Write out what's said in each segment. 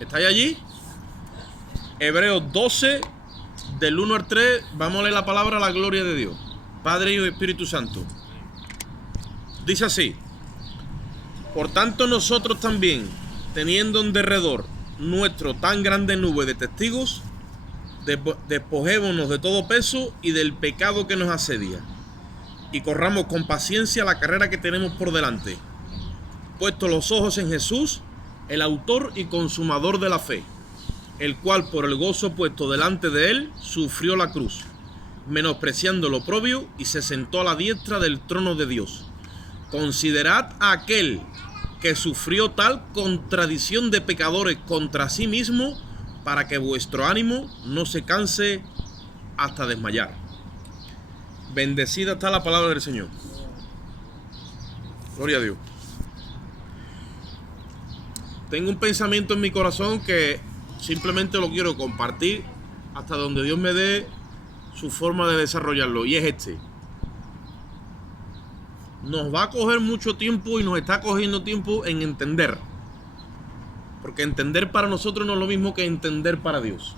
¿Estáis allí? Hebreos 12, del 1 al 3, vamos a leer la palabra a la gloria de Dios, Padre, Hijo y Espíritu Santo. Dice así: por tanto nosotros también, teniendo en derredor nuestro tan grande nube de testigos, despojémonos de todo peso y del pecado que nos asedia, y corramos con paciencia la carrera que tenemos por delante, puesto los ojos en Jesús, el autor y consumador de la fe, el cual por el gozo puesto delante de él sufrió la cruz, menospreciando lo oprobio, y se sentó a la diestra del trono de Dios. Considerad a aquel que sufrió tal contradicción de pecadores contra sí mismo, para que vuestro ánimo no se canse hasta desmayar. Bendecida está la palabra del Señor. Gloria a Dios. Tengo un pensamiento en mi corazón que simplemente lo quiero compartir hasta donde Dios me dé su forma de desarrollarlo, y es este. Nos va a coger mucho tiempo y nos está cogiendo tiempo en entender, porque entender para nosotros no es lo mismo que entender para Dios.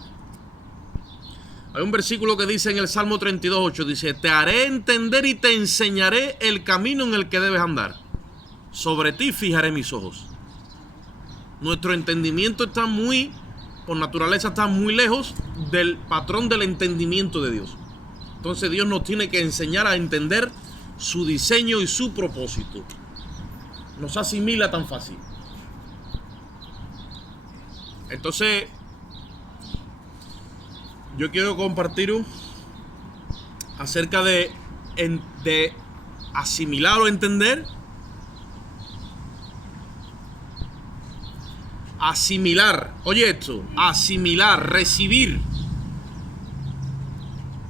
Hay un versículo que dice en el Salmo 32:8, dice: te haré entender y te enseñaré el camino en el que debes andar, sobre ti fijaré mis ojos. Nuestro entendimiento está por naturaleza está muy lejos del patrón del entendimiento de Dios. Entonces Dios nos tiene que enseñar a entender su diseño y su propósito. No se asimila tan fácil. Entonces, yo quiero compartiros acerca de asimilar o entender. Asimilar, oye esto, asimilar, recibir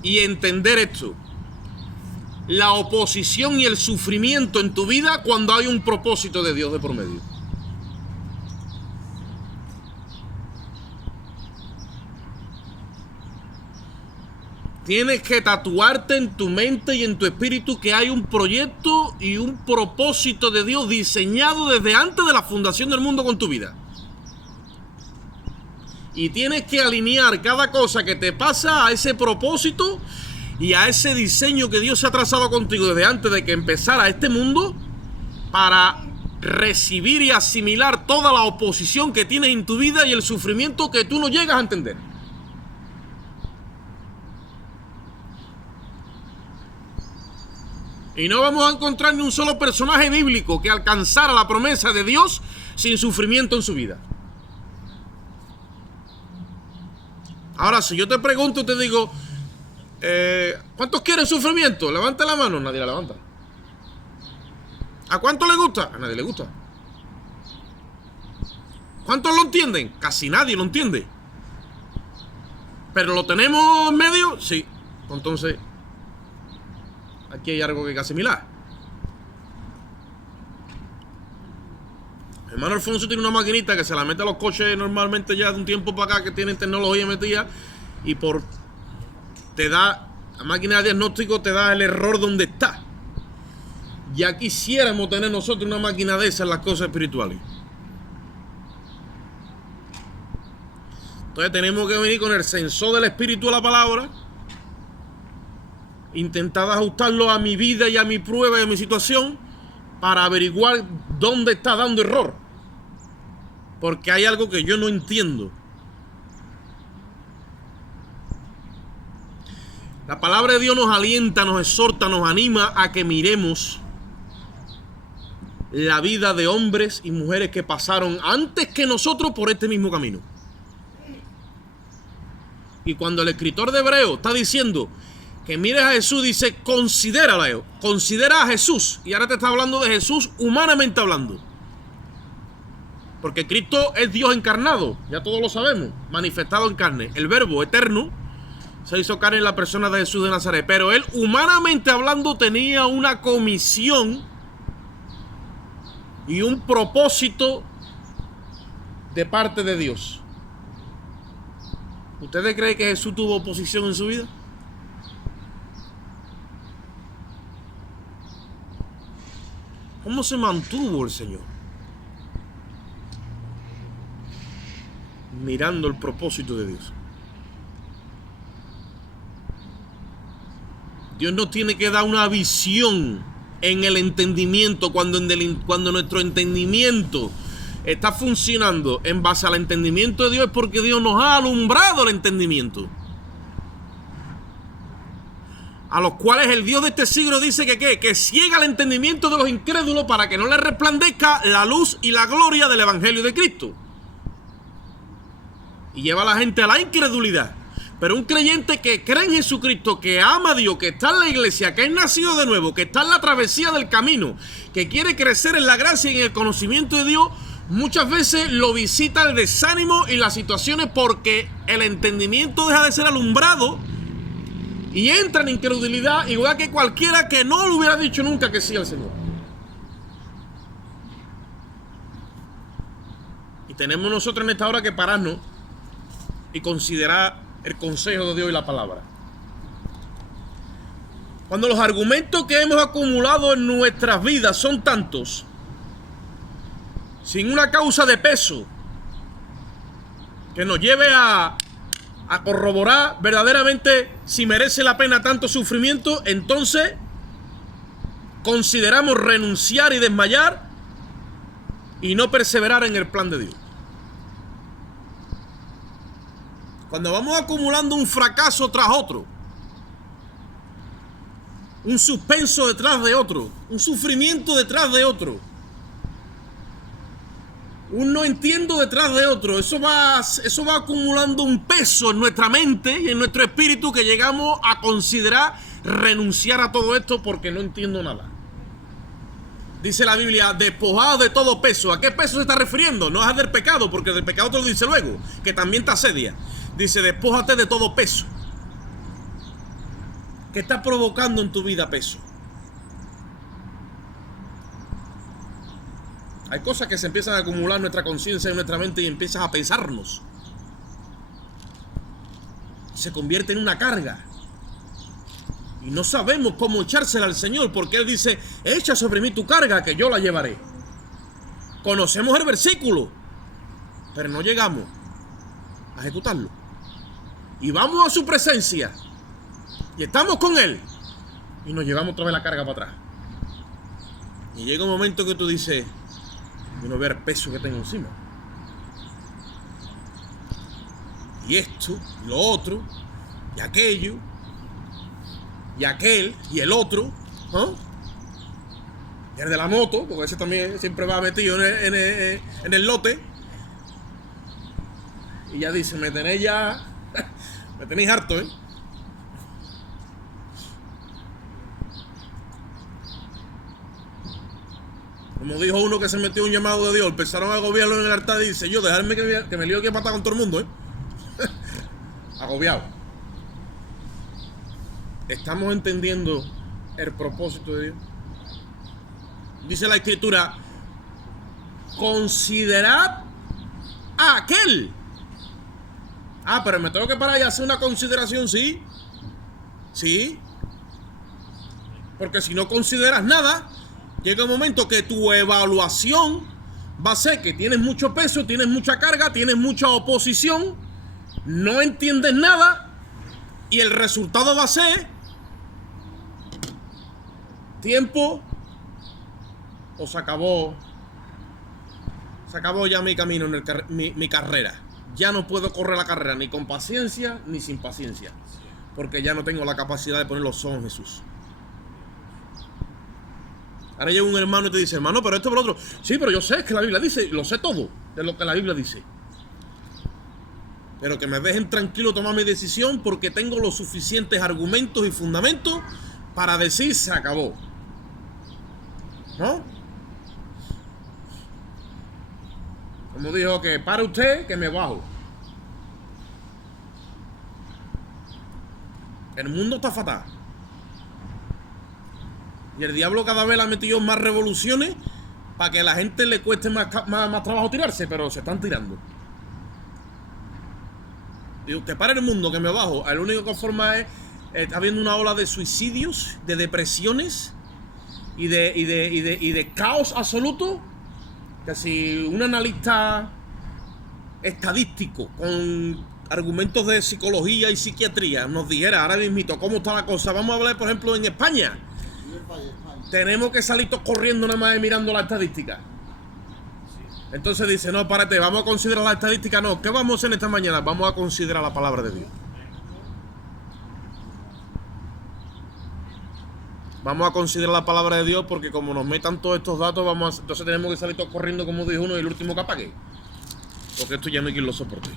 y entender esto: la oposición y el sufrimiento en tu vida cuando hay un propósito de Dios de por medio. Tienes que tatuarte en tu mente y en tu espíritu que hay un proyecto y un propósito de Dios diseñado desde antes de la fundación del mundo con tu vida. Y tienes que alinear cada cosa que te pasa a ese propósito y a ese diseño que Dios se ha trazado contigo desde antes de que empezara este mundo, para recibir y asimilar toda la oposición que tienes en tu vida y el sufrimiento que tú no llegas a entender. Y no vamos a encontrar ni un solo personaje bíblico que alcanzara la promesa de Dios sin sufrimiento en su vida. Ahora, si yo te pregunto, te digo, ¿cuántos quieren sufrimiento? Levanta la mano. Nadie la levanta. ¿A cuánto le gusta? A nadie le gusta. ¿Cuántos lo entienden? Casi nadie lo entiende. ¿Pero lo tenemos en medio? Sí. Entonces, aquí hay algo que hay que asimilar. Hermano Alfonso tiene una maquinita que se la mete a los coches normalmente ya de un tiempo para acá, que tienen tecnología metida, y la máquina de diagnóstico te da el error donde está. Ya quisiéramos tener nosotros una máquina de esas en las cosas espirituales. Entonces tenemos que venir con el sensor del espíritu a la palabra, intentar ajustarlo a mi vida y a mi prueba y a mi situación, para averiguar dónde está dando error, porque hay algo que yo no entiendo. La palabra de Dios nos alienta, nos exhorta, nos anima a que miremos la vida de hombres y mujeres que pasaron antes que nosotros por este mismo camino. Y cuando el escritor de Hebreos está diciendo que mires a Jesús, dice: considera a Jesús. Y ahora te está hablando de Jesús humanamente hablando, porque Cristo es Dios encarnado, ya todos lo sabemos, manifestado en carne. El verbo eterno se hizo carne en la persona de Jesús de Nazaret, pero él humanamente hablando tenía una comisión y un propósito de parte de Dios. ¿Ustedes creen que Jesús tuvo oposición en su vida? ¿Cómo se mantuvo el Señor? mirando el propósito de Dios. Dios nos tiene que dar una visión en el entendimiento. Cuando nuestro entendimiento está funcionando en base al entendimiento de Dios, es porque Dios nos ha alumbrado el entendimiento. A los cuales el Dios de este siglo dice que ciega el entendimiento de los incrédulos para que no les resplandezca la luz y la gloria del Evangelio de Cristo. Y lleva a la gente a la incredulidad. Pero un creyente que cree en Jesucristo, que ama a Dios, que está en la iglesia, que es nacido de nuevo, que está en la travesía del camino, que quiere crecer en la gracia y en el conocimiento de Dios, muchas veces lo visita el desánimo y las situaciones porque el entendimiento deja de ser alumbrado y entra en incredulidad, igual que cualquiera que no le hubiera dicho nunca que sí al Señor. Y tenemos nosotros en esta hora que pararnos y considerar el consejo de Dios y la palabra. Cuando los argumentos que hemos acumulado en nuestras vidas son tantos, sin una causa de peso que nos lleve a corroborar verdaderamente si merece la pena tanto sufrimiento, entonces consideramos renunciar y desmayar y no perseverar en el plan de Dios. Cuando vamos acumulando un fracaso tras otro, un suspenso detrás de otro, un sufrimiento detrás de otro, un no entiendo detrás de otro, eso va acumulando un peso en nuestra mente y en nuestro espíritu que llegamos a considerar renunciar a todo esto porque no entiendo nada. Dice la Biblia, despojado de todo peso. ¿A qué peso se está refiriendo? No es al del pecado, porque del pecado te lo dice luego, que también te asedia. Dice, despójate de todo peso. ¿Qué está provocando en tu vida peso? Hay cosas que se empiezan a acumular en nuestra conciencia y en nuestra mente y empiezas a pensarnos. Se convierte en una carga. Y no sabemos cómo echársela al Señor, porque Él dice, echa sobre mí tu carga que yo la llevaré. Conocemos el versículo, pero no llegamos a ejecutarlo. Y vamos a su presencia y estamos con Él y nos llevamos otra vez la carga para atrás. Y llega un momento que tú dices, yo no veo el peso que tengo encima. Y esto, y lo otro, y aquello, y aquel, y el otro, ¿no? Y el de la moto, porque ese también siempre va metido en el lote. Y ya dice, me tenéis harto, ¿eh? Como dijo uno que se metió en un llamado de Dios, empezaron a agobiarlo en el altar y dice, yo dejarme que me lío aquí a matar con todo el mundo, ¿eh? Agobiado. ¿Estamos entendiendo el propósito de Dios? Dice la Escritura, considerad a aquel. Pero me tengo que parar y hacer una consideración, ¿sí? Sí. Porque si no consideras nada, llega un momento que tu evaluación va a ser que tienes mucho peso, tienes mucha carga, tienes mucha oposición, no entiendes nada y el resultado va a ser tiempo o se acabó ya mi camino, mi carrera. Ya no puedo correr la carrera ni con paciencia ni sin paciencia, porque ya no tengo la capacidad de poner los ojos en Jesús. Ahora llega un hermano y te dice, hermano, pero esto por lo otro. Sí, pero yo sé que la Biblia dice, lo sé todo de lo que la Biblia dice. Pero que me dejen tranquilo tomar mi decisión porque tengo los suficientes argumentos y fundamentos para decir se acabó. ¿No? Como dijo que para usted que me bajo. El mundo está fatal. Y el diablo cada vez le ha metido más revoluciones para que a la gente le cueste más trabajo tirarse, pero se están tirando. Digo, que para el mundo, que me bajo. La única forma es, está habiendo una ola de suicidios, de depresiones y de caos absoluto. Que si un analista estadístico, con argumentos de psicología y psiquiatría, nos dijera ahora mismito cómo está la cosa, vamos a hablar, por ejemplo, en España, tenemos que salir todos corriendo nada más mirando la estadística. Entonces dice, no, párate, vamos a considerar la estadística. No, ¿qué vamos a hacer esta mañana? Vamos a considerar la palabra de Dios. Vamos a considerar la palabra de Dios, porque como nos metan todos estos datos, entonces tenemos que salir todos corriendo, como dijo uno, y el último que apague. Porque esto ya no hay quien lo soporte.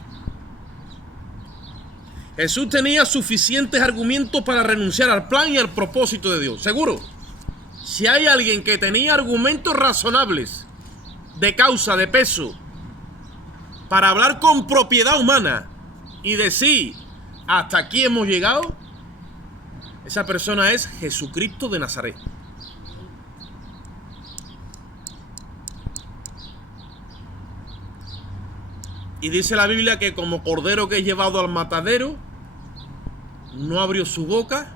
Jesús tenía suficientes argumentos para renunciar al plan y al propósito de Dios. Seguro. Si hay alguien que tenía argumentos razonables, de causa, de peso, para hablar con propiedad humana y decir, hasta aquí hemos llegado, esa persona es Jesucristo de Nazaret. Y dice la Biblia que como cordero que es llevado al matadero, no abrió su boca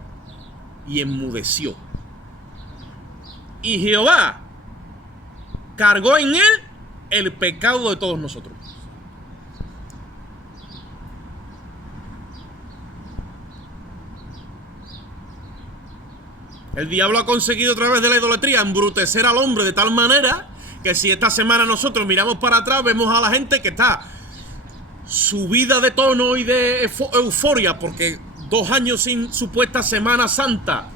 y enmudeció. Y Jehová cargó en él el pecado de todos nosotros. El diablo ha conseguido a través de la idolatría embrutecer al hombre de tal manera que si esta semana nosotros miramos para atrás, vemos a la gente que está subida de tono y de euforia porque 2 años sin supuesta Semana Santa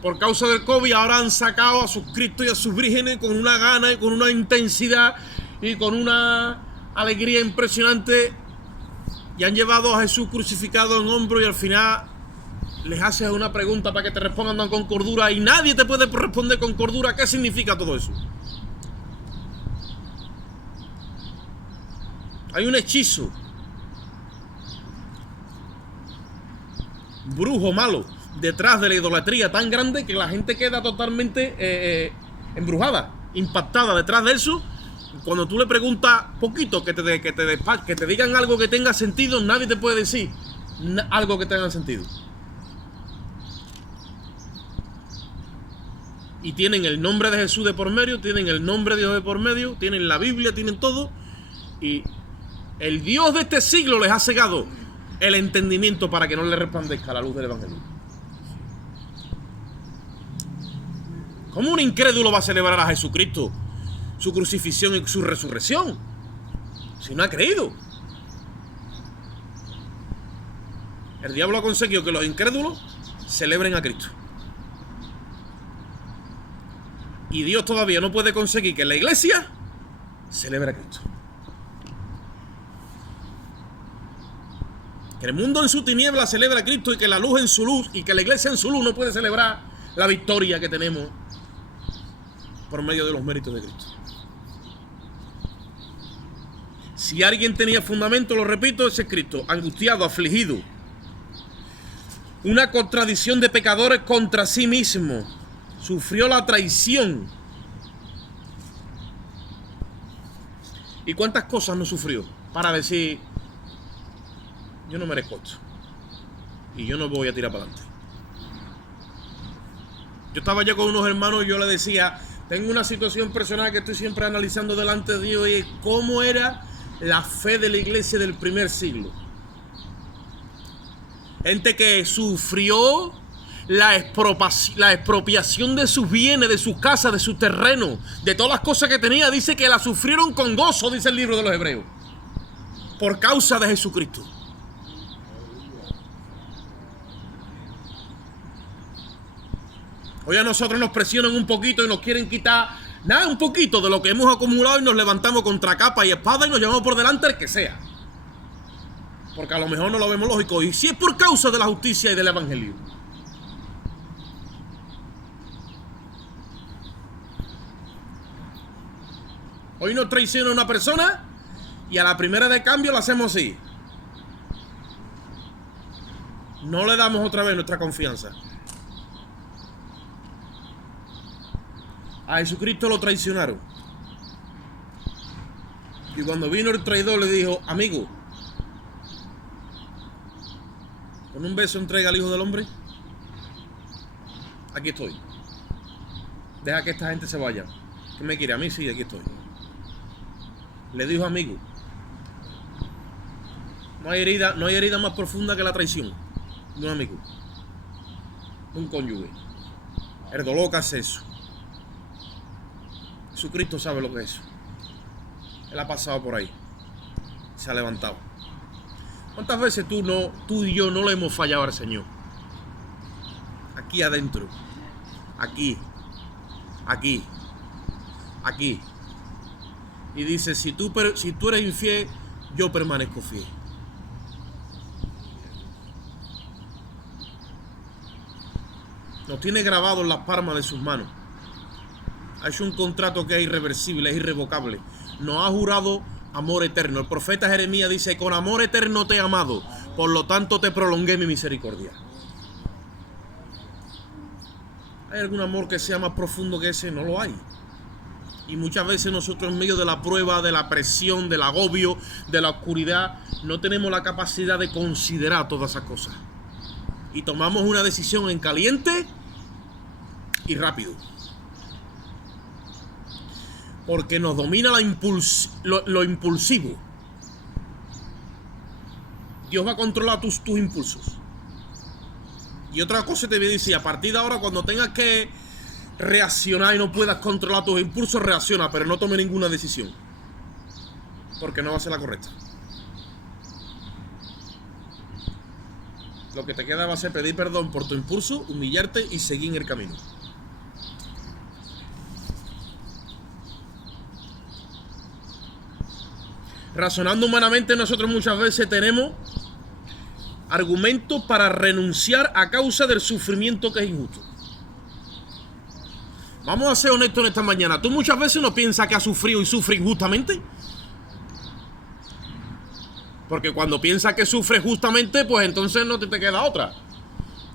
por causa del COVID, ahora han sacado a sus Cristos y a sus vírgenes con una gana y con una intensidad y con una alegría impresionante, y han llevado a Jesús crucificado en hombro, y al final les haces una pregunta para que te respondan con cordura y nadie te puede responder con cordura. ¿Qué significa todo eso? Hay un hechizo, brujo malo, detrás de la idolatría tan grande que la gente queda totalmente embrujada, impactada detrás de eso. Cuando tú le preguntas poquito, que te digan algo que tenga sentido, nadie te puede decir algo que tenga sentido. Y tienen el nombre de Jesús de por medio, tienen el nombre de Dios de por medio, tienen la Biblia, tienen todo, y el Dios de este siglo les ha cegado el entendimiento para que no le resplandezca la luz del Evangelio. ¿Cómo un incrédulo va a celebrar a Jesucristo, su crucifixión y su resurrección, si no ha creído? El diablo ha conseguido que los incrédulos celebren a Cristo. Y Dios todavía no puede conseguir que la iglesia celebre a Cristo. Que el mundo en su tiniebla celebra a Cristo, y que la luz en su luz, y que la iglesia en su luz no puede celebrar la victoria que tenemos por medio de los méritos de Cristo. Si alguien tenía fundamento, lo repito, ese es Cristo, angustiado, afligido, una contradicción de pecadores contra sí mismo, sufrió la traición. ¿Y cuántas cosas no sufrió para decir, yo no merezco esto y yo no voy a tirar para adelante? Yo estaba ya con unos hermanos y yo les decía, tengo una situación personal que estoy siempre analizando delante de Dios, y cómo era la fe de la iglesia del primer siglo. Gente que sufrió la expropiación de sus bienes, de sus casas, de sus terrenos, de todas las cosas que tenía. Dice que la sufrieron con gozo, dice el libro de los Hebreos, por causa de Jesucristo. Hoy a nosotros nos presionan un poquito y nos quieren quitar un poquito de lo que hemos acumulado, y nos levantamos contra capa y espada y nos llevamos por delante el que sea, porque a lo mejor no lo vemos lógico, y si es por causa de la justicia y del evangelio. Hoy nos traiciona una persona y a la primera de cambio la hacemos así, no le damos otra vez nuestra confianza. A Jesucristo lo traicionaron, y cuando vino el traidor le dijo, amigo, con un beso entrega al Hijo del Hombre. Aquí estoy, deja que esta gente se vaya. ¿Qué me quiere? A mí sí, aquí estoy. Le dijo: amigo, no hay herida más profunda que la traición de un amigo, de un cónyuge. El dolor que hace eso. Jesucristo sabe lo que es eso. Él ha pasado por ahí. Se ha levantado. ¿Cuántas veces tú y yo no le hemos fallado al Señor? Aquí adentro. Aquí. Y dice: si tú eres infiel, yo permanezco fiel. Nos tiene grabado en las palmas de sus manos. Ha hecho un contrato que es irreversible, es irrevocable. Nos ha jurado amor eterno. El profeta Jeremías dice: con amor eterno te he amado, por lo tanto te prolongué mi misericordia. ¿Hay algún amor que sea más profundo que ese? No lo hay. Y muchas veces nosotros, en medio de la prueba, de la presión, del agobio, de la oscuridad, no tenemos la capacidad de considerar todas esas cosas. Y tomamos una decisión en caliente y rápido. Porque nos domina lo impulsivo. Dios va a controlar tus impulsos. Y otra cosa te voy a decir: a partir de ahora, cuando tengas que reaccionar y no puedas controlar tus impulsos, reacciona, pero no tome ninguna decisión, porque no va a ser la correcta. Lo que te queda va a ser pedir perdón por tu impulso, humillarte y seguir en el camino. Razonando humanamente, nosotros muchas veces tenemos argumentos para renunciar a causa del sufrimiento que es injusto. Vamos a ser honestos en esta mañana. ¿Tú muchas veces no piensas que has sufrido y sufre injustamente? Porque cuando piensas que sufres justamente, pues entonces no te queda otra.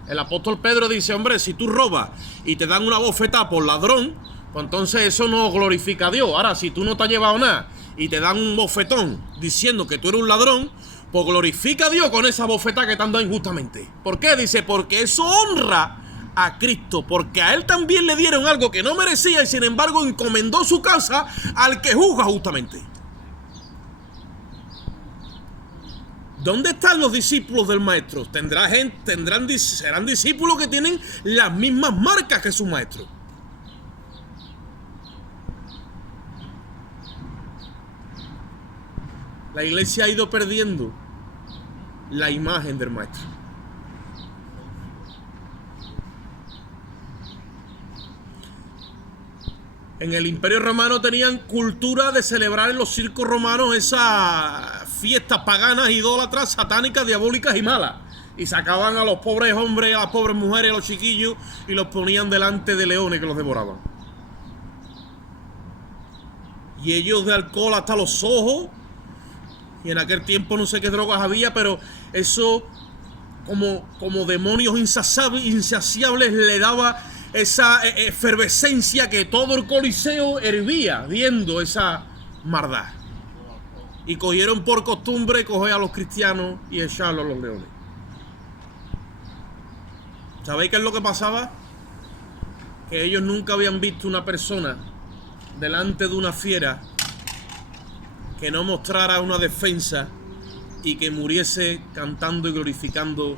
El apóstol Pedro dice: hombre, si tú robas y te dan una bofetada por ladrón, pues entonces eso no glorifica a Dios. Ahora, si tú no te has llevado nada y te dan un bofetón diciendo que tú eres un ladrón, pues glorifica a Dios con esa bofetada que te han dado injustamente. ¿Por qué? Dice: porque eso honra a Cristo, porque a Él también le dieron algo que no merecía y sin embargo encomendó su causa al que juzga justamente. ¿Dónde están los discípulos del maestro? Serán discípulos que tienen las mismas marcas que su maestro. La iglesia ha ido perdiendo la imagen del maestro. En el Imperio Romano tenían cultura de celebrar en los circos romanos esas fiestas paganas, idólatras, satánicas, diabólicas y malas. Y sacaban a los pobres hombres, a las pobres mujeres, a los chiquillos y los ponían delante de leones que los devoraban. Y ellos de alcohol hasta los ojos. Y en aquel tiempo no sé qué drogas había, pero eso como demonios insaciables le daba esa efervescencia que todo el coliseo hervía viendo esa maldad. Y cogieron por costumbre coger a los cristianos y echarlos a los leones. ¿Sabéis qué es lo que pasaba? Que ellos nunca habían visto una persona delante de una fiera que no mostrara una defensa y que muriese cantando y glorificando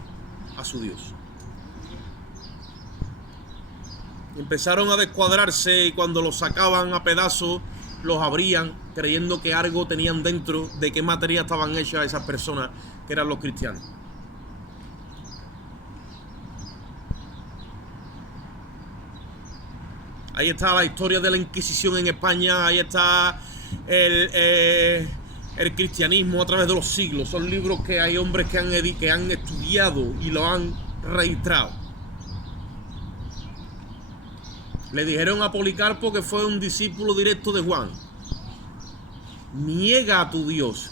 a su Dios. Empezaron a descuadrarse y cuando los sacaban a pedazos, los abrían creyendo que algo tenían dentro, de qué materia estaban hechas esas personas que eran los cristianos. Ahí está la historia de la Inquisición en España, ahí está el cristianismo a través de los siglos. Son libros que hay hombres que han estudiado y lo han registrado. Le dijeron a Policarpo, que fue un discípulo directo de Juan: niega a tu Dios.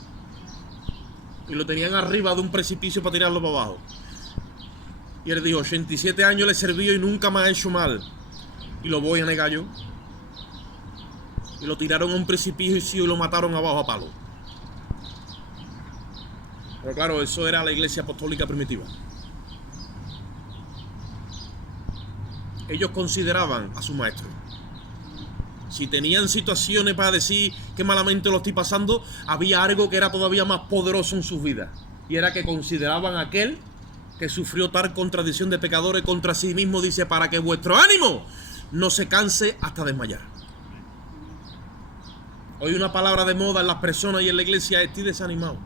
Y lo tenían arriba de un precipicio para tirarlo para abajo. Y él dijo: 87 años le he servido y nunca me ha hecho mal, y lo voy a negar yo. Y lo tiraron a un precipicio y lo mataron abajo a palo. Pero claro, eso era la iglesia apostólica primitiva. Ellos consideraban a su maestro. Si tenían situaciones para decir que malamente lo estoy pasando, había algo que era todavía más poderoso en sus vidas. Y era que consideraban a aquel que sufrió tal contradicción de pecadores contra sí mismo, dice, para que vuestro ánimo no se canse hasta desmayar. Hoy una palabra de moda en las personas y en la iglesia es: estoy desanimado.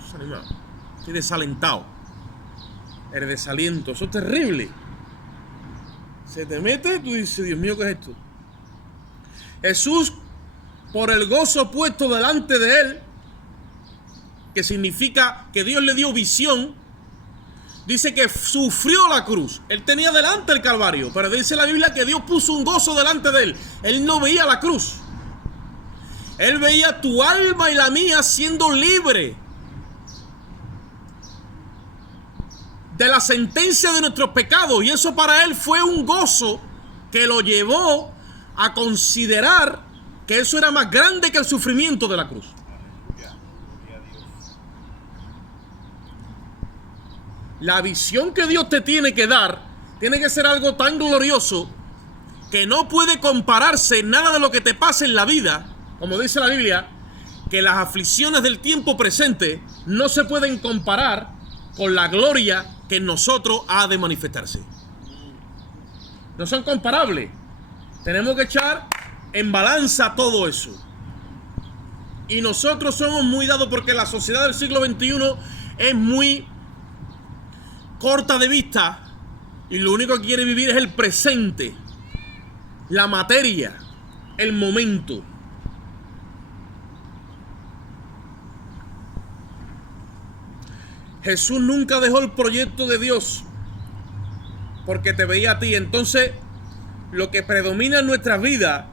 Desanimado. Estoy desalentado. El desaliento, eso es terrible. Se te mete, tú dices: Dios mío, ¿qué es esto? Jesús, por el gozo puesto delante de él, que significa que Dios le dio visión, dice que sufrió la cruz. Él tenía delante el Calvario, pero dice la Biblia que Dios puso un gozo delante de él. Él no veía la cruz. Él veía tu alma y la mía siendo libre de la sentencia de nuestros pecados, y eso para él fue un gozo que lo llevó a considerar que eso era más grande que el sufrimiento de la cruz. La visión que Dios te tiene que dar tiene que ser algo tan glorioso que no puede compararse nada de lo que te pase en la vida, como dice la Biblia, que las aflicciones del tiempo presente no se pueden comparar con la gloria que en nosotros ha de manifestarse. No son comparables. Tenemos que echar en balanza todo eso. Y nosotros somos muy dados, porque la sociedad del siglo XXI es muy corta de vista y lo único que quiere vivir es el presente, la materia, el momento. Jesús nunca dejó el proyecto de Dios porque te veía a ti. Entonces, lo que predomina en nuestras vidas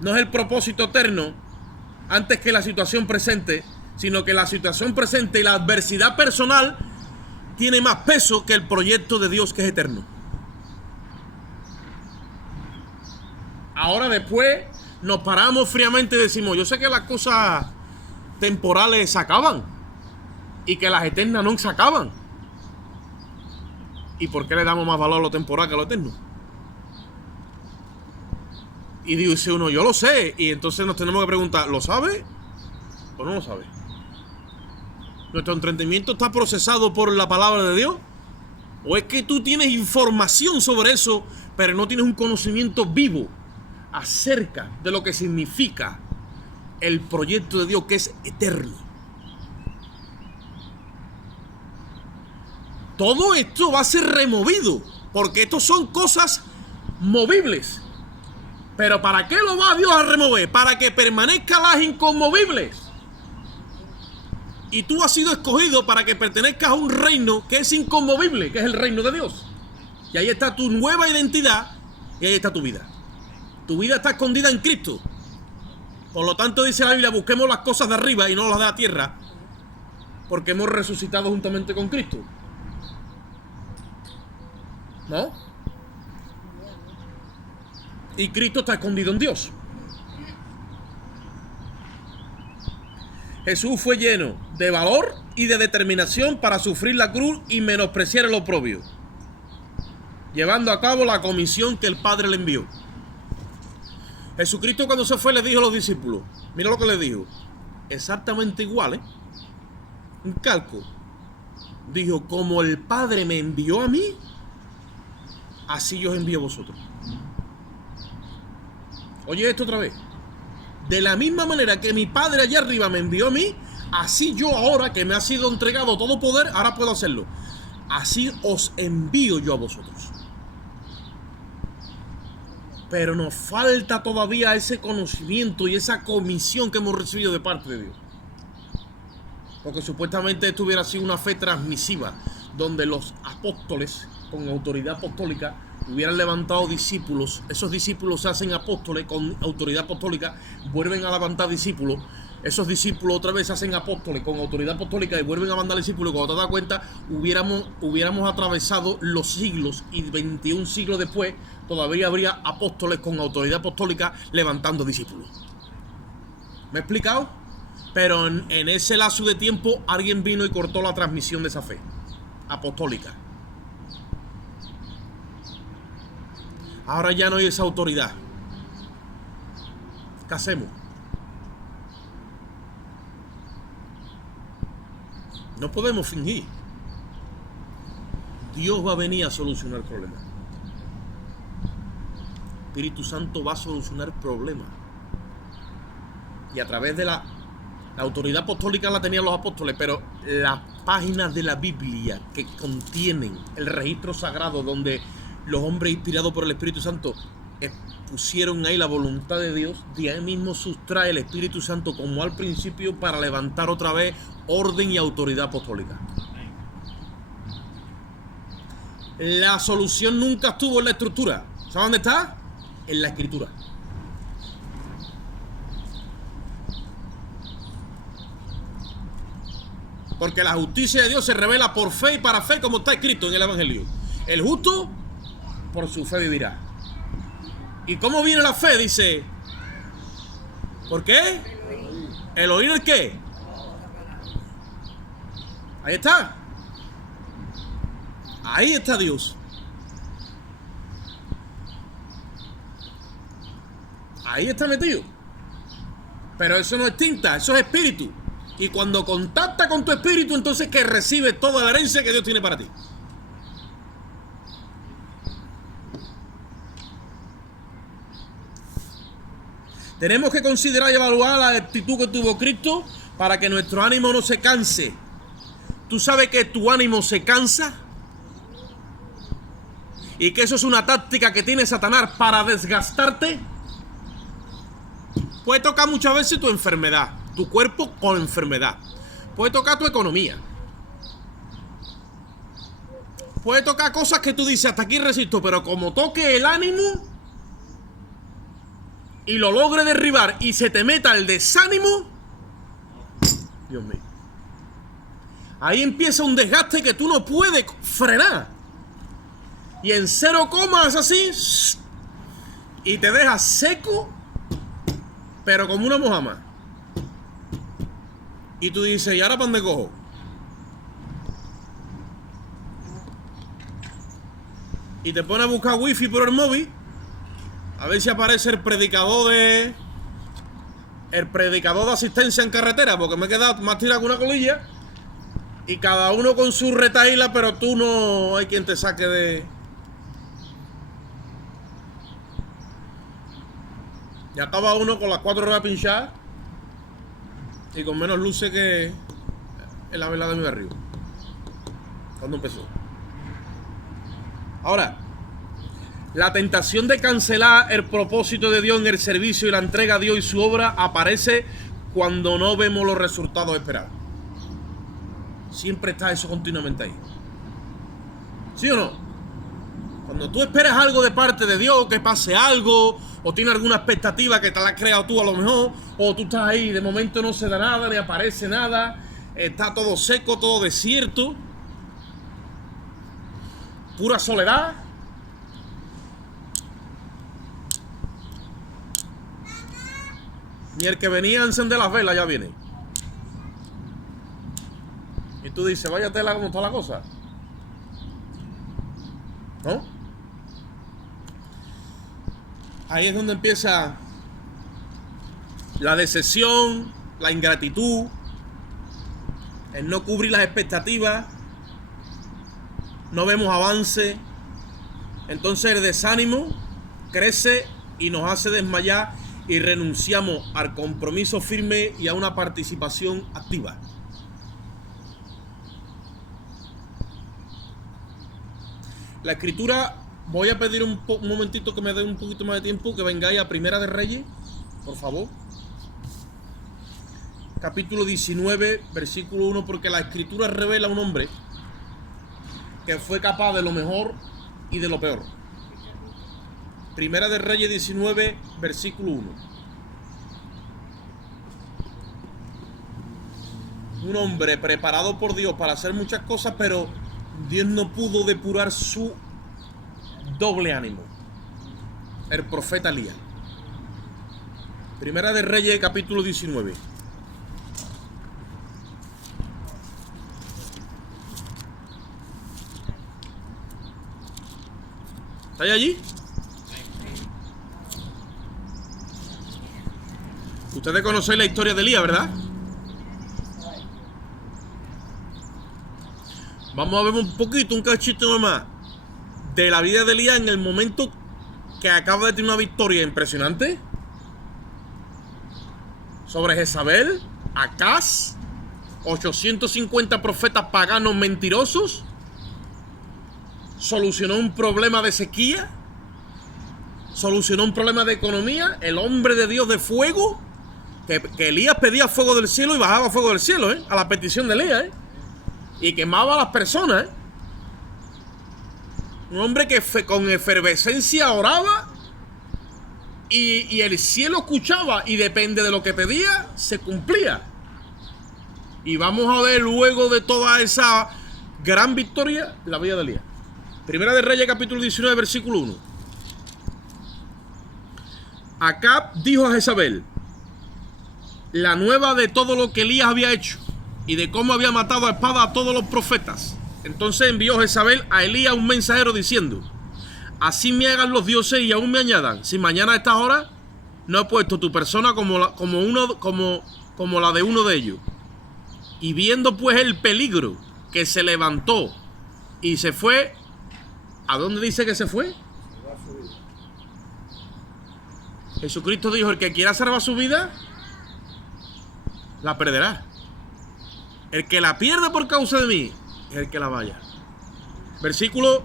no es el propósito eterno antes que la situación presente, sino que la situación presente y la adversidad personal tiene más peso que el proyecto de Dios, que es eterno. Ahora después nos paramos fríamente y decimos: yo sé que las cosas temporales se acaban y que las eternas no se acaban. ¿Y por qué le damos más valor a lo temporal que a lo eterno? Y dice uno: yo lo sé. Y entonces nos tenemos que preguntar: ¿lo sabe o no lo sabe? ¿Nuestro entendimiento está procesado por la palabra de Dios? ¿O es que tú tienes información sobre eso, pero no tienes un conocimiento vivo acerca de lo que significa el proyecto de Dios, que es eterno? Todo esto va a ser removido, porque estos son cosas movibles. Pero ¿para qué lo va Dios a remover? Para que permanezcan las inconmovibles. Y tú has sido escogido para que pertenezcas a un reino que es inconmovible, que es el reino de Dios. Y ahí está tu nueva identidad y ahí está tu vida. Tu vida está escondida en Cristo. Por lo tanto, dice la Biblia: busquemos las cosas de arriba y no las de la tierra, porque hemos resucitado juntamente con Cristo. ¿No? Y Cristo está escondido en Dios. Jesús fue lleno de valor y de determinación para sufrir la cruz y menospreciar el oprobio, llevando a cabo la comisión que el Padre le envió. Jesucristo, cuando se fue, le dijo a los discípulos, mira lo que le dijo, exactamente igual, un calco. Dijo: como el Padre me envió a mí, así yo os envío a vosotros. Oye esto otra vez. De la misma manera que mi Padre allá arriba me envió a mí, así yo ahora, que me ha sido entregado todo poder, ahora puedo hacerlo. Así os envío yo a vosotros. Pero nos falta todavía ese conocimiento y esa comisión que hemos recibido de parte de Dios. Porque supuestamente esto hubiera sido una fe transmisiva, donde los apóstoles, con autoridad apostólica, hubieran levantado discípulos. Esos discípulos se hacen apóstoles con autoridad apostólica, vuelven a levantar discípulos. Esos discípulos otra vez se hacen apóstoles con autoridad apostólica y vuelven a mandar discípulos. Y cuando te das cuenta, hubiéramos atravesado los siglos, y 21 siglos después todavía habría apóstoles con autoridad apostólica levantando discípulos. ¿Me he explicado? Pero en ese lapso de tiempo alguien vino y cortó la transmisión de esa fe apostólica. Ahora ya no hay esa autoridad. ¿Qué hacemos? No podemos fingir. Dios va a venir a solucionar el problema. El Espíritu Santo va a solucionar el problema. Y a través de la autoridad apostólica la tenían los apóstoles, pero las páginas de la Biblia que contienen el registro sagrado donde los hombres inspirados por el Espíritu Santo pusieron ahí la voluntad de Dios, de ahí mismo sustrae el Espíritu Santo como al principio para levantar otra vez orden y autoridad apostólica. La solución nunca estuvo en la estructura. ¿Sabes dónde está? En la escritura. Porque la justicia de Dios se revela por fe y para fe, como está escrito en el Evangelio. El justo por su fe vivirá. ¿Y cómo viene la fe? Dice, ¿por qué? ¿El oír el qué? Ahí está. Ahí está Dios. Ahí está metido. Pero eso no es tinta, eso es espíritu. Y cuando contacta con tu espíritu, entonces que recibe toda la herencia que Dios tiene para ti. Tenemos que considerar y evaluar la actitud que tuvo Cristo para que nuestro ánimo no se canse. ¿Tú sabes que tu ánimo se cansa? Y que eso es una táctica que tiene Satanás para desgastarte. Puede tocar muchas veces tu enfermedad, tu cuerpo con enfermedad. Puede tocar tu economía. Puede tocar cosas que tú dices, hasta aquí resisto, pero como toque el ánimo y lo logre derribar y se te meta el desánimo, Dios mío, ahí empieza un desgaste que tú no puedes frenar. Y en 0, así, y te deja seco, pero como una mojama. Y tú dices, ¿y ahora para dónde cojo? Y te pones a buscar wifi por el móvil, a ver si aparece el predicador de asistencia en carretera, porque me he quedado más tirado que una colilla. Y cada uno con su retaíla, pero tú no hay quien te saque de... Y acaba uno con las 4 ruedas pinchadas y con menos luces que en la vela de mi barrio. ¿Cuándo empezó? Ahora, la tentación de cancelar el propósito de Dios en el servicio y la entrega a Dios y su obra aparece cuando no vemos los resultados esperados. Siempre está eso continuamente ahí. ¿Sí o no? Cuando tú esperas algo de parte de Dios, que pase algo, o tienes alguna expectativa que te la has creado tú a lo mejor, o tú estás ahí y de momento no se da nada, ni aparece nada, está todo seco, todo desierto, pura soledad. Ni el que venía a encender las velas ya viene. Y tú dices, vaya tela como está la cosa. ¿No? Ahí es donde empieza la decepción, la ingratitud, el no cubrir las expectativas, no vemos avance. Entonces el desánimo crece y nos hace desmayar y renunciamos al compromiso firme y a una participación activa. La escritura, voy a pedir un momentito que me den un poquito más de tiempo, que vengáis a Primera de Reyes, por favor. Capítulo 19, versículo 1, porque la escritura revela a un hombre que fue capaz de lo mejor y de lo peor. Primera de Reyes 19, versículo 1. Un hombre preparado por Dios para hacer muchas cosas, pero Dios no pudo depurar su doble ánimo. El profeta Elías. Primera de Reyes, capítulo 19. ¿Estáis allí? Ustedes conocen la historia de Elías, ¿verdad? Vamos a ver un poquito, un cachito nomás de la vida de Elías en el momento que acaba de tener una victoria impresionante sobre Jezabel, Acaz, 850 profetas paganos mentirosos. Solucionó un problema de sequía, solucionó un problema de economía. El hombre de Dios de fuego, que Elías pedía fuego del cielo y bajaba fuego del cielo, a la petición de Elías, y quemaba a las personas. Un hombre que con efervescencia oraba y el cielo escuchaba, y depende de lo que pedía, se cumplía. Y vamos a ver luego de toda esa gran victoria la vida de Elías. Primera de Reyes, capítulo 19, versículo 1. Acab dijo a Jezabel la nueva de todo lo que Elías había hecho y de cómo había matado a espada a todos los profetas. Entonces envió Jezabel a Elías un mensajero diciendo: así me hagan los dioses y aún me añadan, si mañana a estas horas no he puesto tu persona como la de uno de ellos. Y viendo pues el peligro, que se levantó y se fue. ¿A dónde dice que se fue? Jesucristo dijo: el que quiera salvar su vida, la perderá. El que la pierda por causa de mí, es el que la vaya. Versículo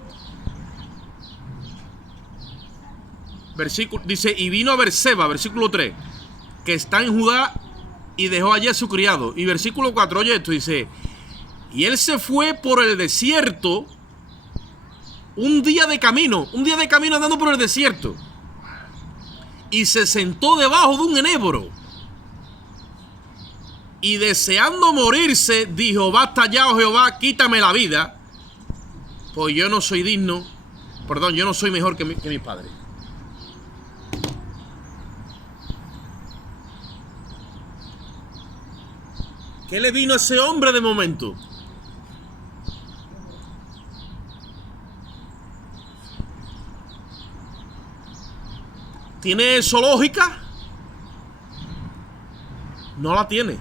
dice: y vino a Berseba, versículo 3, que está en Judá, y dejó allí a su criado. Y versículo 4, oye esto, dice: y él se fue por el desierto, un día de camino andando por el desierto, y se sentó debajo de un enebro, y deseando morirse, dijo: basta ya, oh Jehová, quítame la vida, pues yo no soy mejor que mis padres. ¿Qué le vino a ese hombre de momento? ¿Tiene eso lógica? No la tiene.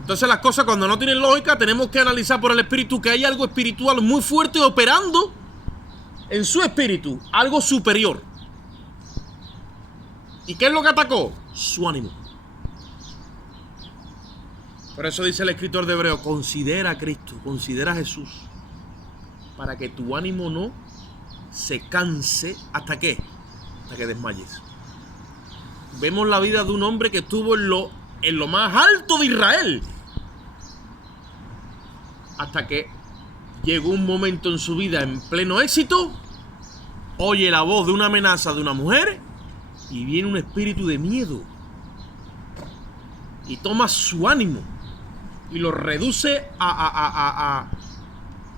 Entonces las cosas, cuando no tienen lógica, tenemos que analizar por el espíritu que hay algo espiritual muy fuerte operando en su espíritu, algo superior. ¿Y qué es lo que atacó? Su ánimo. Por eso dice el escritor de Hebreo: considera a Cristo, considera a Jesús, para que tu ánimo no se canse. ¿Hasta qué? Hasta que desmayes. Vemos la vida de un hombre que estuvo en lo más alto de Israel, hasta que llegó un momento en su vida en pleno éxito, oye la voz de una amenaza de una mujer y viene un espíritu de miedo y toma su ánimo y lo reduce a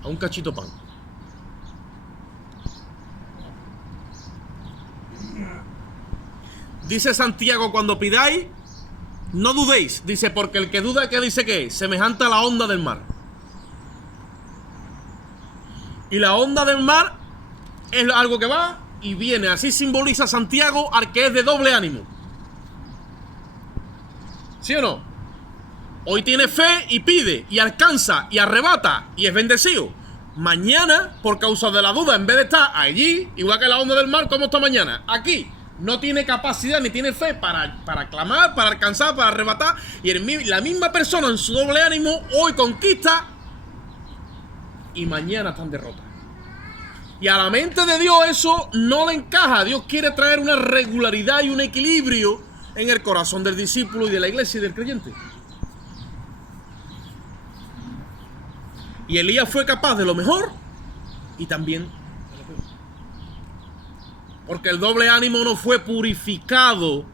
un cachito pan. Dice Santiago: cuando pidáis, no dudéis. Dice: porque el que duda, ¿qué dice que es? Semejante a la onda del mar. Y la onda del mar es algo que va y viene. Así simboliza Santiago al que es de doble ánimo. ¿Sí o no? Hoy tiene fe y pide y alcanza y arrebata y es bendecido. Mañana, por causa de la duda, en vez de estar allí, igual que la onda del mar, ¿cómo está mañana? Aquí. No tiene capacidad ni tiene fe para clamar, para alcanzar, para arrebatar. Y la misma persona en su doble ánimo hoy conquista y mañana está en derrota. Y a la mente de Dios eso no le encaja. Dios quiere traer una regularidad y un equilibrio en el corazón del discípulo y de la iglesia y del creyente. Y Elías fue capaz de lo mejor y también de lo peor. Porque el doble ánimo no fue purificado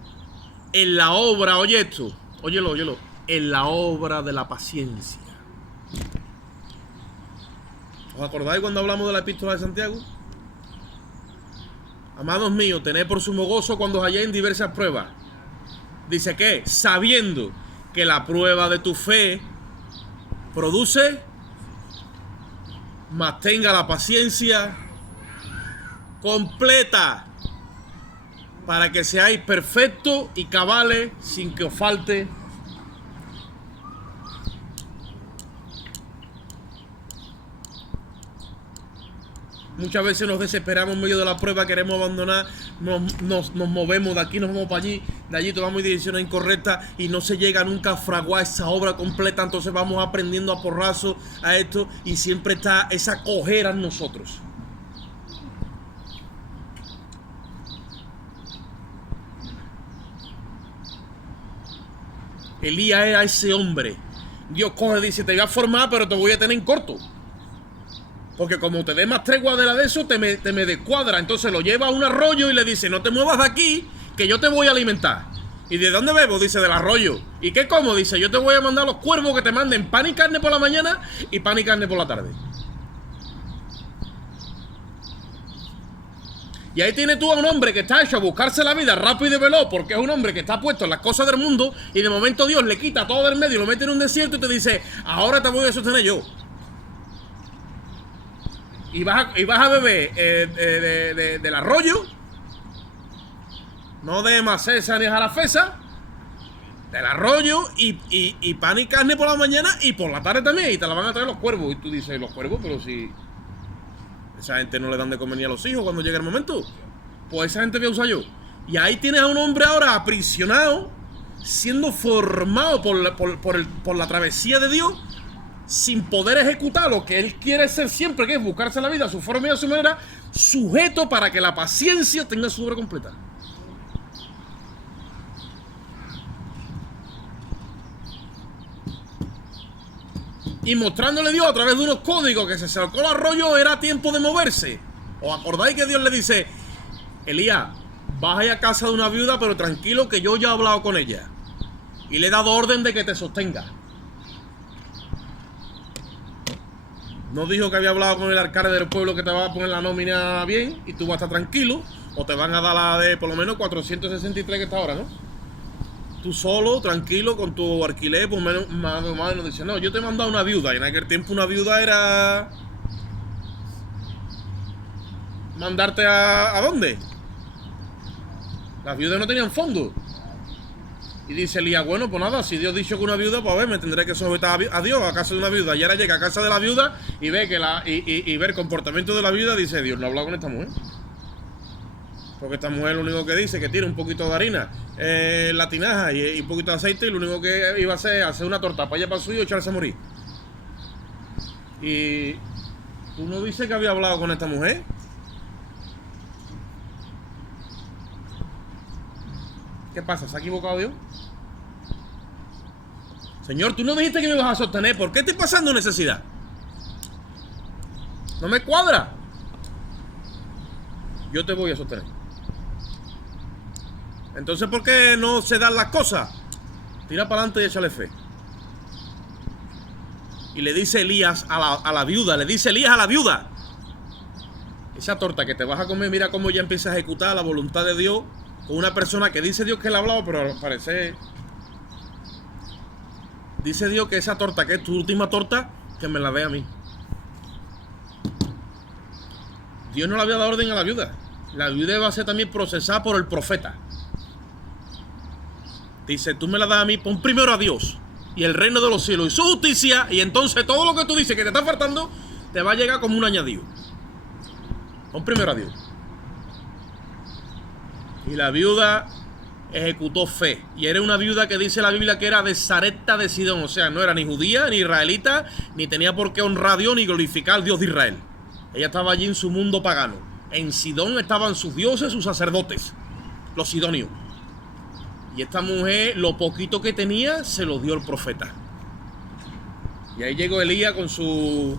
en la obra, oye esto, óyelo, en la obra de la paciencia. ¿Os acordáis cuando hablamos de la epístola de Santiago? Amados míos, tened por sumo gozo cuando os halléis en diversas pruebas. Dice que, sabiendo que la prueba de tu fe produce, mas tenga la paciencia completa. para que seáis perfectos y cabales sin que os falte. Muchas veces nos desesperamos en medio de la prueba, queremos abandonar, nos movemos de aquí, nos vamos para allí, de allí tomamos decisiones incorrectas y no se llega nunca a fraguar esa obra completa. Entonces vamos aprendiendo a porrazo a esto y siempre está esa cojera en nosotros. Elías era ese hombre. Dios coge y dice, te voy a formar, pero te voy a tener en corto. Porque como te dé más tregua de la de eso, te me descuadra. Entonces lo lleva a un arroyo y le dice, no te muevas de aquí, que yo te voy a alimentar. ¿Y de dónde bebo? Dice, del arroyo. ¿Y qué como? Dice, yo te voy a mandar los cuervos que te manden pan y carne por la mañana y pan y carne por la tarde. Y ahí tienes tú a un hombre que está hecho a buscarse la vida rápido y veloz, porque es un hombre que está puesto en las cosas del mundo, y de momento Dios le quita todo del medio y lo mete en un desierto y te dice, ahora te voy a sostener yo. Y vas a beber del arroyo, no de macesa ni jarafesa, del arroyo y pan y carne por la mañana y por la tarde también, y te la van a traer los cuervos. Y tú dices, los cuervos, pero si esa gente no le dan de comer ni a los hijos cuando llegue el momento, pues esa gente voy a usar yo. Y ahí tienes a un hombre ahora aprisionado, siendo formado por la travesía de Dios, sin poder ejecutar lo que él quiere ser siempre, que es buscarse la vida a su forma y a su manera, sujeto para que la paciencia tenga su obra completa. Y mostrándole Dios a través de unos códigos que se sacó el arroyo, era tiempo de moverse. ¿Os acordáis que Dios le dice, Elías, vas a ir a casa de una viuda, pero tranquilo que yo ya he hablado con ella y le he dado orden de que te sostenga? No dijo que había hablado con el alcalde del pueblo que te va a poner la nómina bien y tú vas a estar tranquilo, o te van a dar la de por lo menos 463 que está ahora, ¿no? Tú solo, tranquilo, con tu alquiler, pues más o menos, dice, no, yo te he mandado una viuda. Y en aquel tiempo una viuda era mandarte ¿a dónde? Las viudas no tenían fondo. Y dice Elías, bueno, pues nada, si Dios ha dicho que una viuda, pues a ver, me tendré que sujetar a Dios, a casa de una viuda. Y ahora llega a casa de la viuda y ve que y ve el comportamiento de la viuda, dice, Dios no ha hablado con esta mujer. Porque esta mujer lo único que dice es que tiene un poquito de harina en la tinaja y un poquito de aceite, y lo único que iba a hacer es hacer una torta para ella, para el suyo, y echarse a morir. Y tú no dices que había hablado con esta mujer. ¿Qué pasa? ¿Se ha equivocado Dios? Señor, tú no dijiste que me ibas a sostener. ¿Por qué estoy pasando necesidad? No me cuadra. Yo te voy a sostener. Entonces, ¿por qué no se dan las cosas? Tira para adelante y échale fe. Y le dice Elías a la viuda, esa torta que te vas a comer, mira cómo ya empieza a ejecutar la voluntad de Dios con una persona que dice Dios que le ha hablado, pero al parecer dice Dios que esa torta, que es tu última torta, que me la dé a mí. Dios no le había dado orden a la viuda. La viuda va a ser también procesada por el profeta. Dice, tú me la das a mí, pon primero a Dios y el reino de los cielos y su justicia, y entonces todo lo que tú dices que te está faltando te va a llegar como un añadido. Pon primero a Dios. Y la viuda ejecutó fe. Y era una viuda que dice la Biblia que era de Sarepta de Sidón. O sea, no era ni judía, ni israelita, ni tenía por qué honrar a Dios, ni glorificar al Dios de Israel. Ella estaba allí en su mundo pagano. En Sidón estaban sus dioses, sus sacerdotes, los sidonios. Y esta mujer, lo poquito que tenía, se lo dio el profeta. Y ahí llegó Elías con su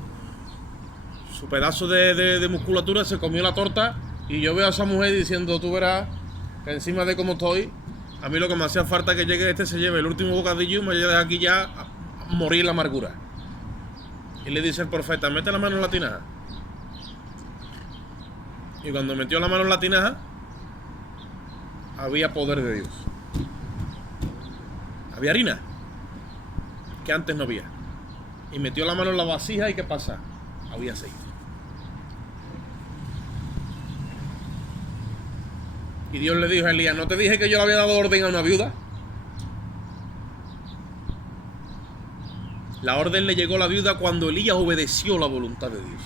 pedazo de musculatura, se comió la torta. Y yo veo a esa mujer diciendo, tú verás que encima de cómo estoy, a mí lo que me hacía falta es que llegue se lleve el último bocadillo y me lleve aquí ya a morir en la amargura. Y le dice el profeta, mete la mano en la tinaja. Y cuando metió la mano en la tinaja, había poder de Dios. Había harina, que antes no había. Y metió la mano en la vasija y ¿qué pasa? Había aceite. Y Dios le dijo a Elías, ¿no te dije que yo le había dado orden a una viuda? La orden le llegó a la viuda cuando Elías obedeció la voluntad de Dios.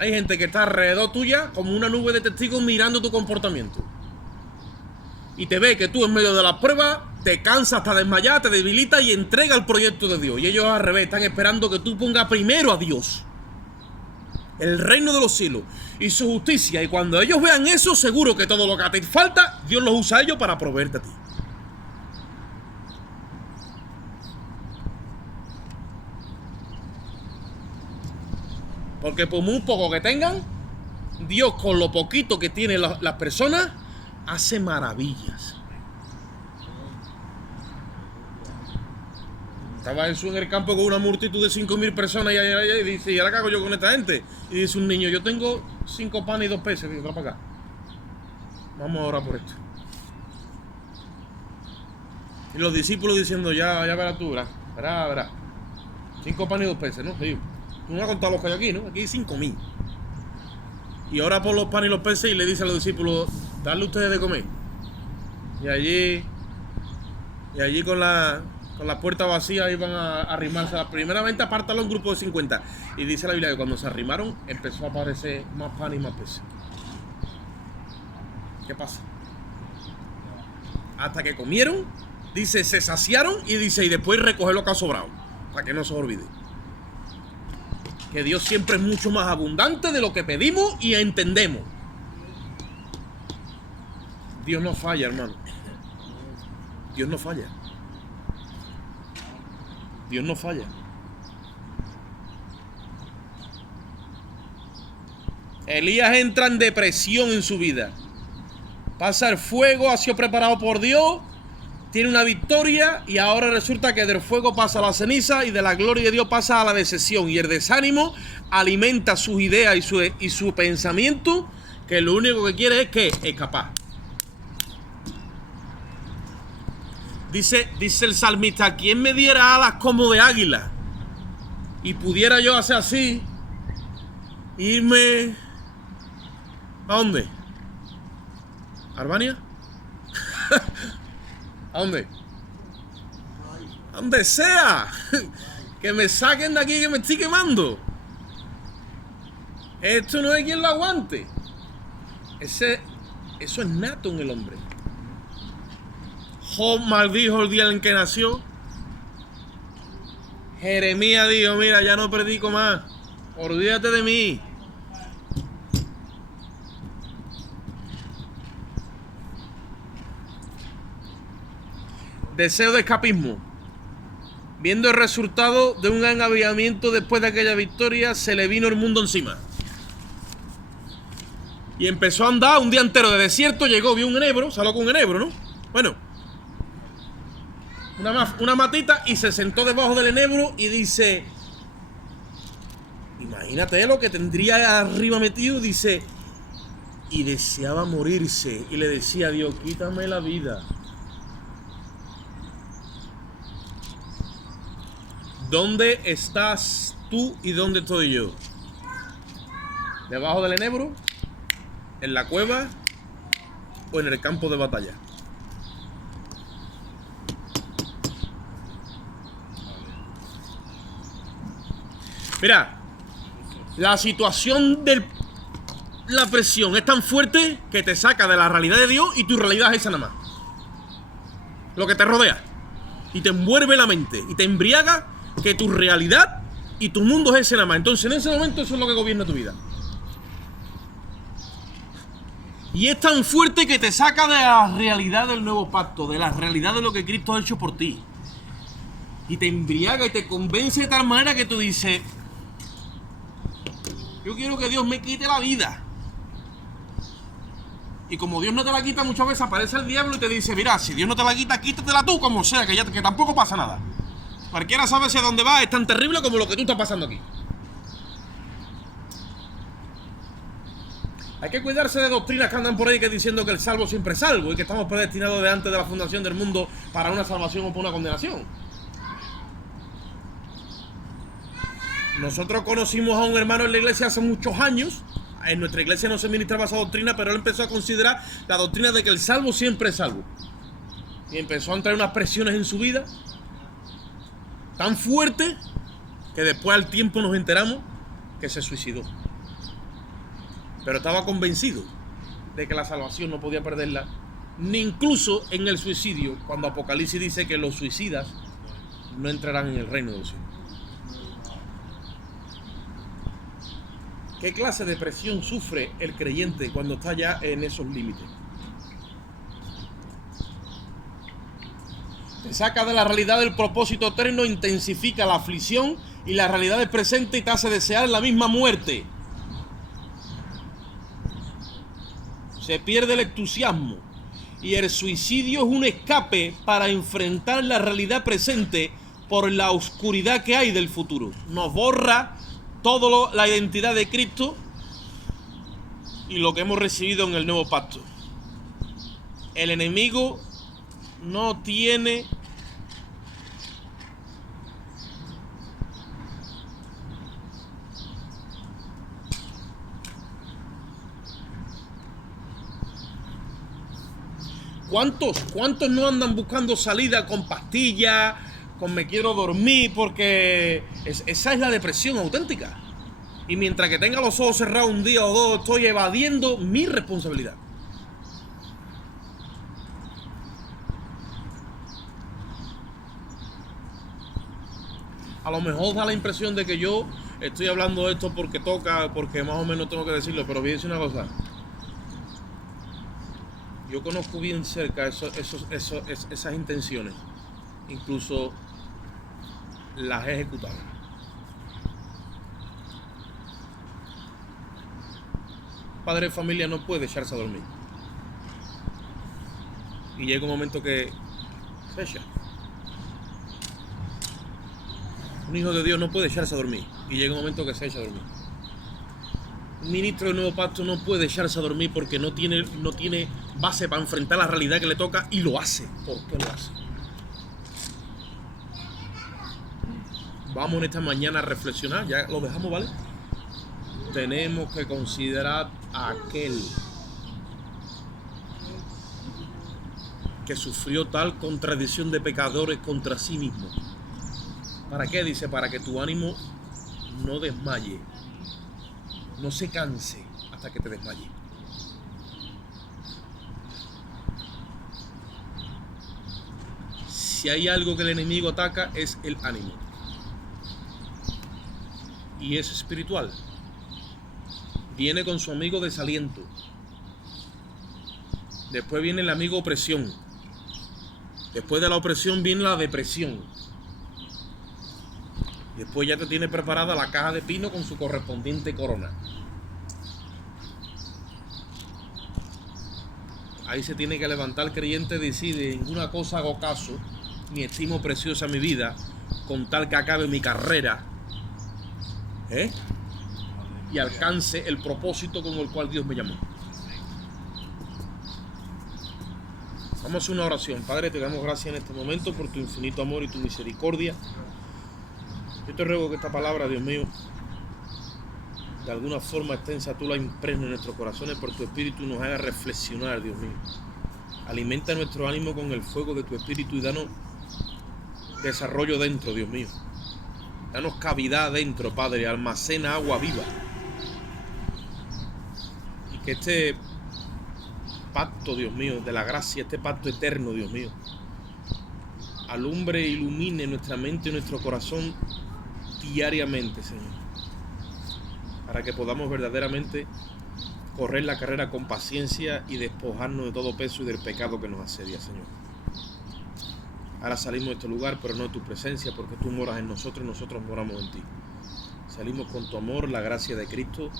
Hay gente que está alrededor tuya como una nube de testigos mirando tu comportamiento. Y te ve que tú en medio de la prueba te cansas hasta desmayar, te debilitas y entrega el proyecto de Dios. Y ellos al revés están esperando que tú pongas primero a Dios, el reino de los cielos y su justicia. Y cuando ellos vean eso, seguro que todo lo que te falta, Dios los usa a ellos para proveerte a ti. Porque por muy poco que tengan, Dios con lo poquito que tienen las personas, hace maravillas. Estaba Jesús en el campo con una multitud de 5.000 personas y dice, ¿y ahora qué hago yo con esta gente? Y dice un niño, yo tengo 5 panes y 2 peces. Dice, trae para acá. Vamos a orar por esto. Y los discípulos diciendo, ya verás tú, verás. 5 panes y 2 peces, ¿no? Sí. Tú no has contado los que hay aquí, ¿no? Aquí hay 5.000. Y ora por los panes y los peces y le dice a los discípulos, darle ustedes de comer. Y allí con la puerta vacía iban a arrimarse. Primeramente apártalo un grupo de 50. Y dice la Biblia que cuando se arrimaron empezó a aparecer más pan y más peces. ¿Qué pasa? Hasta que comieron, dice, se saciaron y dice, y después recoger lo que ha sobrado. Para que no se olvide. Que Dios siempre es mucho más abundante de lo que pedimos y entendemos. Dios no falla, hermano. Dios no falla. Dios no falla. Elías entra en depresión en su vida. Pasa el fuego, ha sido preparado por Dios, tiene una victoria y ahora resulta que del fuego pasa a la ceniza y de la gloria de Dios pasa a la decepción. Y el desánimo alimenta sus ideas y su pensamiento, que lo único que quiere es que escapar. Dice el salmista, ¿quién me diera alas como de águila? Y pudiera yo hacer así, irme... ¿A dónde? ¿A Albania? ¿A dónde? A donde sea. Que me saquen de aquí, que me estoy quemando. Esto no hay quien lo aguante. Eso es nato en el hombre. Job maldijo el día en que nació. Jeremías dijo, mira, ya no predico más. Olvídate de mí. Deseo de escapismo. Viendo el resultado de un gran avivamiento después de aquella victoria, se le vino el mundo encima. Y empezó a andar un día entero de desierto, llegó, vio un enebro, salió con un enebro, ¿no? Bueno, una matita y se sentó debajo del enebro y dice, imagínate lo que tendría arriba metido, dice, y deseaba morirse y le decía a Dios, quítame la vida. ¿Dónde estás tú y dónde estoy yo? ¿Debajo del enebro? ¿En la cueva? ¿O en el campo de batalla? Mira, la situación de la presión es tan fuerte que te saca de la realidad de Dios y tu realidad es esa nada más. Lo que te rodea. Y te envuelve la mente y te embriaga que tu realidad y tu mundo es ese nada más. Entonces en ese momento eso es lo que gobierna tu vida. Y es tan fuerte que te saca de la realidad del nuevo pacto, de la realidad de lo que Cristo ha hecho por ti. Y te embriaga y te convence de tal manera que tú dices, yo quiero que Dios me quite la vida. Y como Dios no te la quita, muchas veces aparece el diablo y te dice, mira, si Dios no te la quita, quítatela tú como sea, que tampoco pasa nada. Cualquiera sabe hacia dónde va, es tan terrible como lo que tú estás pasando aquí. Hay que cuidarse de doctrinas que andan por ahí que diciendo que el salvo siempre es salvo y que estamos predestinados de antes de la fundación del mundo para una salvación o para una condenación. Nosotros conocimos a un hermano en la iglesia hace muchos años. En nuestra iglesia no se ministraba esa doctrina, pero él empezó a considerar la doctrina de que el salvo siempre es salvo. Y empezó a entrar unas presiones en su vida tan fuertes que después al tiempo nos enteramos que se suicidó. Pero estaba convencido de que la salvación no podía perderla, ni incluso en el suicidio, cuando Apocalipsis dice que los suicidas no entrarán en el reino de los cielos. ¿Qué clase de presión sufre el creyente cuando está ya en esos límites? Te saca de la realidad del propósito eterno, intensifica la aflicción y la realidad del presente y te hace desear la misma muerte. Se pierde el entusiasmo y el suicidio es un escape para enfrentar la realidad presente por la oscuridad que hay del futuro. Nos borra toda la identidad de Cristo y lo que hemos recibido en el nuevo pacto. El enemigo no tiene ¿Cuántos no andan buscando salida con pastillas, con me quiero dormir? Porque esa es la depresión auténtica. Y mientras que tenga los ojos cerrados un día o dos, estoy evadiendo mi responsabilidad. A lo mejor da la impresión de que yo estoy hablando esto porque toca, porque más o menos tengo que decirlo, pero fíjense una cosa. Yo conozco bien cerca esas intenciones, incluso las he ejecutado. Padre de familia no puede echarse a dormir. Y llega un momento que se echa. Un hijo de Dios no puede echarse a dormir. Y llega un momento que se echa a dormir. Un ministro del nuevo pacto no puede echarse a dormir porque no tiene base para enfrentar la realidad que le toca y lo hace. ¿Por qué lo hace? Vamos en esta mañana a reflexionar, ya lo dejamos, ¿vale? Tenemos que considerar a aquel que sufrió tal contradicción de pecadores contra sí mismo. ¿Para qué? Dice, para que tu ánimo no desmaye, no se canse hasta que te desmaye. Si hay algo que el enemigo ataca es el ánimo. Y es espiritual. Viene con su amigo desaliento. Después viene el amigo opresión. Después de la opresión viene la depresión. Después ya te tiene preparada la caja de pino con su correspondiente corona. Ahí se tiene que levantar el creyente y decir, de ninguna cosa hago caso, ni estimo preciosa mi vida, con tal que acabe mi carrera, y alcance el propósito con el cual Dios me llamó. Vamos a hacer una oración. Padre, te damos gracias en este momento por tu infinito amor y tu misericordia. Yo te ruego que esta palabra, Dios mío, de alguna forma extensa tú la impregnes en nuestros corazones por tu espíritu y nos haga reflexionar, Dios mío. Alimenta nuestro ánimo con el fuego de tu espíritu y danos desarrollo dentro, Dios mío. Danos cavidad dentro, Padre, almacena agua viva. Y que este pacto, Dios mío, de la gracia, este pacto eterno, Dios mío, alumbre e ilumine nuestra mente y nuestro corazón diariamente, Señor, para que podamos verdaderamente correr la carrera con paciencia y despojarnos de todo peso y del pecado que nos asedia, Señor. Ahora salimos de este lugar, pero no de tu presencia, porque tú moras en nosotros y nosotros moramos en ti. Salimos con tu amor, la gracia de Cristo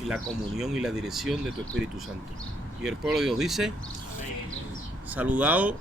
y la comunión y la dirección de tu Espíritu Santo. Y el pueblo de Dios dice, saludado.